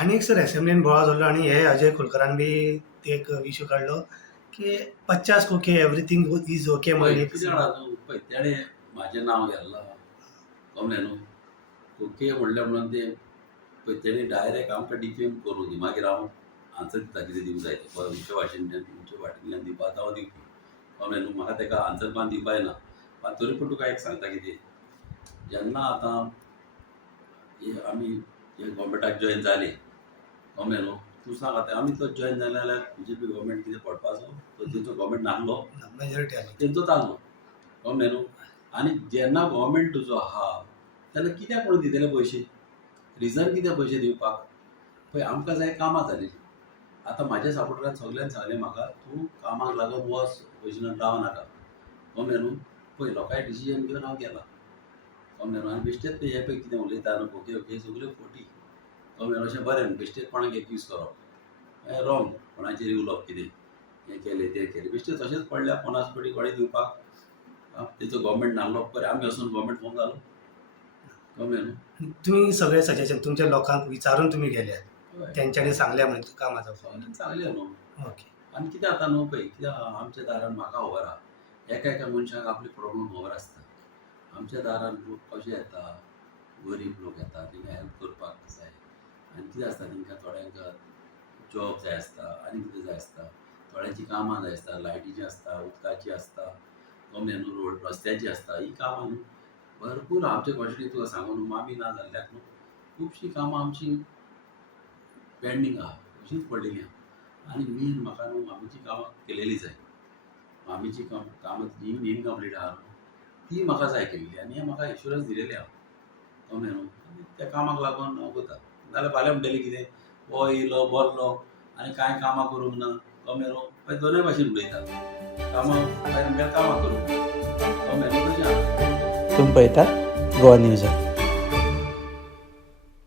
आणि एक सर असेंब्लीन बोळा जाल्लो आणि हे अजय कुलकरान बी ते एक इश्यू काढलो की 50 ओके एवरीथिंग इज ओके म्हणून एक कितें जाणा न्हू पळय तेणें म्हाजें नांव घाल्लां कळ्ळें न्हू ओके म्हणलें म्हणून तें पळय तेणी डायरेक्ट आमकां डिफेम करूं दी मागीर हांव आन्सर दिता कितें दिवंक जाय तें तुमच्या भाशेंतल्यान तुमच्या वाटेंतल्यान दिवपा हांव दिवपी कळ्ळें न्हू म्हाका तेका आन्सर करून दिवपा येना पण तरी पूण तुका एक सांगता कितें जेन्ना आतां आमी हे गव्हर्मेंटाक जॉयन जाले कळ्ळें न्हू तूं सांग आतां आमी तो जॉयन जाले जाल्यार बीजेपी गव्हर्मेंट कितें पडपाचो तो तेंचो गव्हर्मेंट नासलो मेजॉरिटी आली तेंचो चाललो कळ्ळें न्हू आनी जेन्ना गव्हर्मेंट तुजो आहा तेन्ना कित्याक म्हणून दितले पयशे रिजन कितें पयशे दिवपाक पळय आमकां जाय कामां जालीं आतां म्हाज्या सपोर्टरान सगळ्यान सांगलें म्हाका तूं कामाक लागून वच पयशे राव नाका कळ्ळें न्हू पळय लोकांय डिसिजन घेवन हांव गेलां कळ्ळें न्हू आनी बेश्टेच हे पळय कितें उलयता न्हू ओके ओके सगल्यो खोटी कळ्ळें न्हू अशें बरें न्हू बेश्टेच कोणाक एक्यूज करप हें रॉंग कोणाचेर उलोवप कितें हें केलें तें केलें बेश्टेच तशेंच पडल्या 50 कोटी कोणें दिवपाक तेचो गव्हर्मेंट नासलो बरें आमी वचून गव्हर्मेंट फॉर्म जालो कळ्ळें न्हू तुम्ही सगळे सजेशन तुमच्या लोकांक विचारून तुम्ही गेल्यात तेंच्यांनी सांगल्या म्हणजे तुका माझा सगळ्यांनी सांगलें न्हू ओके आनी कितें जाता न्हू पळय कित्याक आमच्या दारान म्हाका खबर आहा एका एका मनशाक आपली प्रॉब्लम खबर आसता आमच्या दारान लोक कशे येता गरीब लोक येता तेंकां हेल्प करपाक जाय आनी कितें आसता तेंकां थोड्यांक जॉब जाय आसता आनी कितें जाय आसता थोड्यांची कामां जाय आसता लायटीची आसता उदकाची आसता कळ्ळें न्हू रोड रस्त्याची आसता ही कामां न्हू भरपूर आमचे कॉन्स्टिट्युन्सी तुका सांगू न्हू मामी ना जाल्ल्याक न्हू खुबशीं कामां आमची पेंडींग आहा अशींच पडलेलीं आहा आनी मेन म्हाका न्हू मामीची कामां केलेली जाय मामीची कामां जी इनकम्प्लीट आहा न्हू ती म्हाका जाय केल्ली आनी हें म्हाका एश्युरन्स दिलेलें आहा कळ्ळें न्हू आनी त्या कामाक लागून हांव करता नाल्यार फाल्यां म्हणटलीं कितें हो येयलो मरलो आनी कांय कामां करूंक ना कळ्ळें न्हू मागीर दोनूय भाशेन उलयता कामां भायर म्हणल्यार कामां करूंक कळ्ळें न्हू तशें आहा तुम्ही पळयतात गोवा न्यूज.